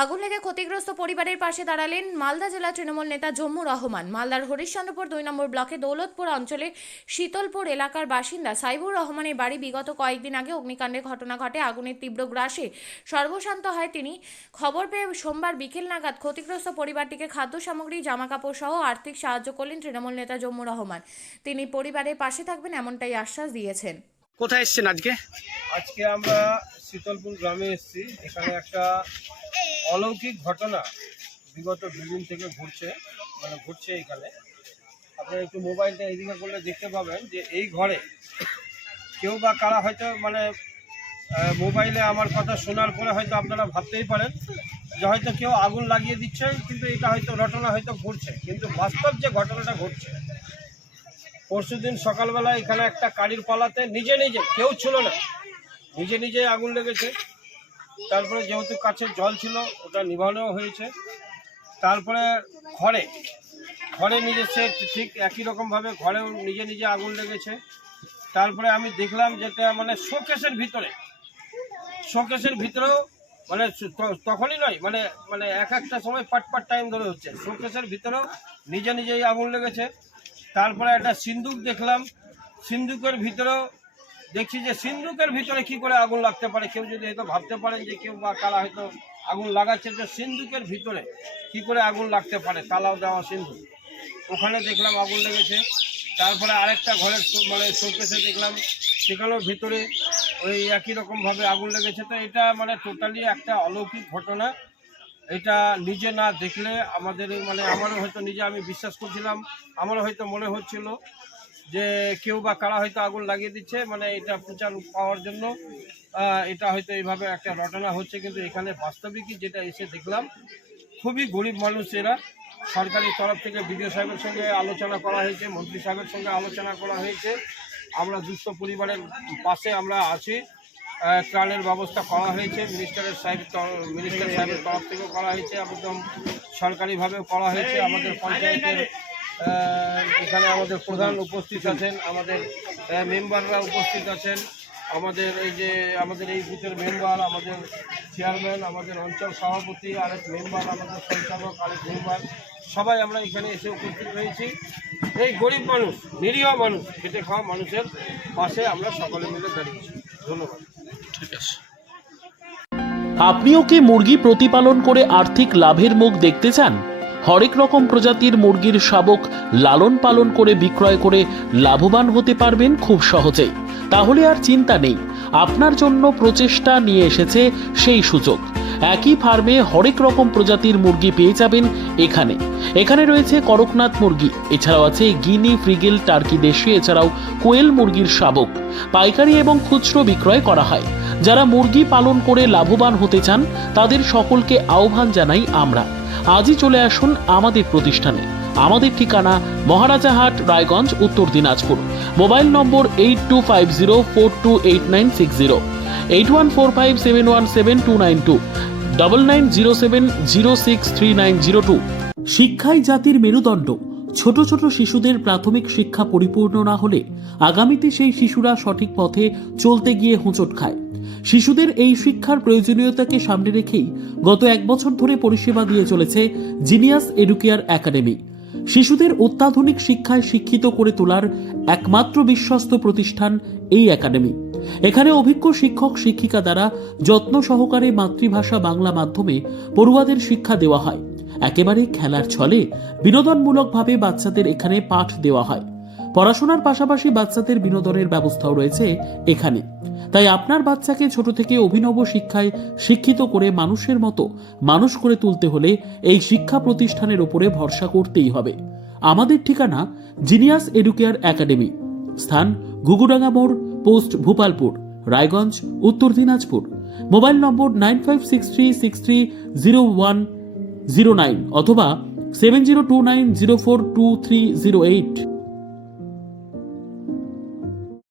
আগুন লেগে ক্ষতিগ্রস্ত পরিবারের পাশে দাঁড়ালেন মালদা জেলা তৃণমূল নেতা জম্মু রহমান। মালদার হরিশ্চন্দ্রপুর 2 নম্বর ব্লকে দৌলতপুর অঞ্চলে শীতলপুর এলাকার বাসিন্দা সাইবুর রহমানের বাড়ি বিগত কয়েকদিন আগে অগ্নিকাণ্ডের ঘটনা ঘটে। আগুনের তীব্র গ্রাসে সর্বশান্ত হয় তিনি। খবর পেয়ে সোমবার বিকেল নাগাদ ক্ষতিগ্রস্ত পরিবারটিকে খাদ্য সামগ্রী, জামাকাপড় সহ আর্থিক সাহায্য করলেন তৃণমূল নেতা জম্মু রহমান। তিনি পরিবারের পাশে থাকবেন এমনটাই আশ্বাস দিয়েছেন। কোথায় এসেছেন আজকে? আজকে আমরা শীতলপুর গ্রামে এসেছি। এখানে একটা অলৌকিক ঘটনা বিগত দুদিন থেকে ঘটছে এখানে। আপনারা একটু মোবাইলটা এদিকে করলে দেখতে পাবেন যে এই ঘরে কেউ বা কারা হয়তো মোবাইলে আমার কথা শোনার পরে হয়তো আপনারা ভাবতেই পারেন যে হয়তো কেউ আগুন লাগিয়ে দিচ্ছে, কিন্তু এটা হয়তো ঘটনা হয়তো ঘটছে, কিন্তু বাস্তব যে ঘটনাটা ঘটছে, পরশুদিন সকালবেলা এখানে একটা কারির পালাতে নিজে কেউ ছিল না, নিজে আগুন লেগেছে। তারপরে যেহেতু কাছে জল ছিল ওটা নিভানো হয়েছে। তারপরে ঘরে নিজে ঠিক একই রকমভাবে ঘরেও নিজে আগুন লেগেছে। তারপরে আমি দেখলাম যেটা শোকেসের ভিতরেও তখনই নয়, একটা সময় পাট টাইম ধরে হচ্ছে। শোকেসের ভিতরেও নিজেই আগুন লেগেছে। তারপরে একটা সিন্দুক দেখলাম, সিন্দুকের ভিতরেও দেখছি যে সিন্দুকের ভিতরে কি করে আগুন লাগতে পারে। কেউ যদি হয়তো ভাবতে পারেন যে কেউ বা কারা হয়তো আগুন লাগাচ্ছে, যে সিন্দুকের ভিতরে কি করে আগুন লাগতে পারে, তালাও দেওয়া সিন্দুক, ওখানে দেখলাম আগুন লেগেছে। তারপরে আরেকটা ঘরের শোকেসে দেখলাম, সেখানেও ভিতরে ওই একই রকমভাবে আগুন লেগেছে। তো এটা টোটালি একটা অলৌকিক ঘটনা। এটা নিজে না দেখলে আমাদের আমারও হয়তো আমি বিশ্বাস করছিলাম, আমারও হয়তো মনে হচ্ছিল যে কেউ বা কারা হয়তো আগুন লাগিয়ে দিচ্ছে, এটা প্রচার পাওয়ার জন্য এটা হয়তো এইভাবে একটা ঘটনা হচ্ছে। কিন্তু এখানে বাস্তবিকই যেটা এসে দেখলাম, খুবই গরিব মানুষ এরা। সরকারি তরফ থেকে বিডিও সাহেবের সঙ্গে আলোচনা করা হয়েছে, মন্ত্রী সাহেবের সঙ্গে আলোচনা করা হয়েছে। আমরা দুস্থ পরিবারের পাশে আমরা আছি। ত্রাণের ব্যবস্থা করা হয়েছে, মিনিস্টার সাহেবের তরফ থেকেও করা হয়েছে, একদম সরকারিভাবেও করা হয়েছে। আমাদের পঞ্চায়েতের এখানে আমাদের প্রধান উপস্থিত আছেন, আমাদের মেম্বাররা উপস্থিত আছেন, আমাদের এই বুথের মেম্বার, আমাদের চেয়ারম্যান, আমাদের অঞ্চল সভাপতি, আরেক মেম্বার, আমাদের সঞ্চালক, আরেক মেম্বার, সবাই আমরা এখানে এসে উপস্থিত হয়েছি। এই গরিব মানুষ, নিরীহ মানুষ, খেটে খাওয়া মানুষের পাশে আমরা সকলে মিলে দাঁড়িয়েছি। ধন্যবাদ। ঠিক আছে। আপনিও কি মুরগি প্রতিপালন করে আর্থিক লাভের মুখ দেখতে চান? হরেক রকম প্রজাতির মুরগির শাবক লালন পালন করে বিক্রয় করে লাভবান হতে পারবেন খুব সহজেই। তাহলে আর চিন্তা নেই, আপনার জন্য প্রচেষ্টা নিয়ে এসেছে সেই সুযোগ। একই ফার্মে হরেক রকম প্রজাতির মুরগি পেয়ে যাবেন এখানে রয়েছে করকনাথ মুরগি, এছাড়াও আছে গিনি, ফ্রিগেল, টার্কি দেশি, এছাড়াও কোয়েল মুরগির শাবক। পাইকারি এবং খুচরো বিক্রয় করা হয়। যারা মুরগি পালন করে লাভবান হতে চান তাদের সকলকে আহ্বান জানাই আমরা। আজই চলে আসুন আমাদের প্রতিষ্ঠানে। আমাদের ঠিকানা মহারাজাহাট, রায়গঞ্জ, উত্তর দিনাজপুর। মোবাইল নম্বর 8250428960, 8145717292, 9907063902। শিক্ষাই জাতির মেরুদণ্ড। ছোট ছোট শিশুদের প্রাথমিক শিক্ষা পরিপূর্ণ না হলে আগামীতে সেই শিশুরা সঠিক পথে চলতে গিয়ে হোঁচট খায়। শিশুদের এই শিক্ষার প্রয়োজনীয়তাকে সামনে রেখেই গত 1 বছর ধরে পরিষেবা দিয়ে চলেছে জিনিয়াস এডুকেয়ার একাডেমি। শিশুদের অত্যাধুনিক শিক্ষায় শিক্ষিত করে তোলার একমাত্র বিশ্বস্ত প্রতিষ্ঠান এই একাডেমি। এখানে অভিজ্ঞ শিক্ষক শিক্ষিকা দ্বারা যত্ন সহকারে মাতৃভাষা বাংলা মাধ্যমে পড়ুয়াদের শিক্ষা দেওয়া হয়। একেবারে খেলার ছলে বিনোদনমূলকভাবে বাচ্চাদের এখানে পাঠ দেওয়া হয়। পড়াশোনার পাশাপাশি বাচ্চাদের বিনোদনের ব্যবস্থাও রয়েছে এখানে। তাই আপনার বাচ্চাকে ছোট থেকে অভিনব শিক্ষায় শিক্ষিত করে মানুষের মতো মানুষ করে তুলতে হলে এই শিক্ষা প্রতিষ্ঠানের উপরে ভরসা করতেই হবে। আমাদের ঠিকানা জিনিয়াস এডুকেয়ার একাডেমি, স্থান ঘুঘুডাঙ্গা মোড়, পোস্ট ভূপালপুর, রায়গঞ্জ, উত্তর দিনাজপুর। মোবাইল নম্বর 9563630109 অথবা 7029042308।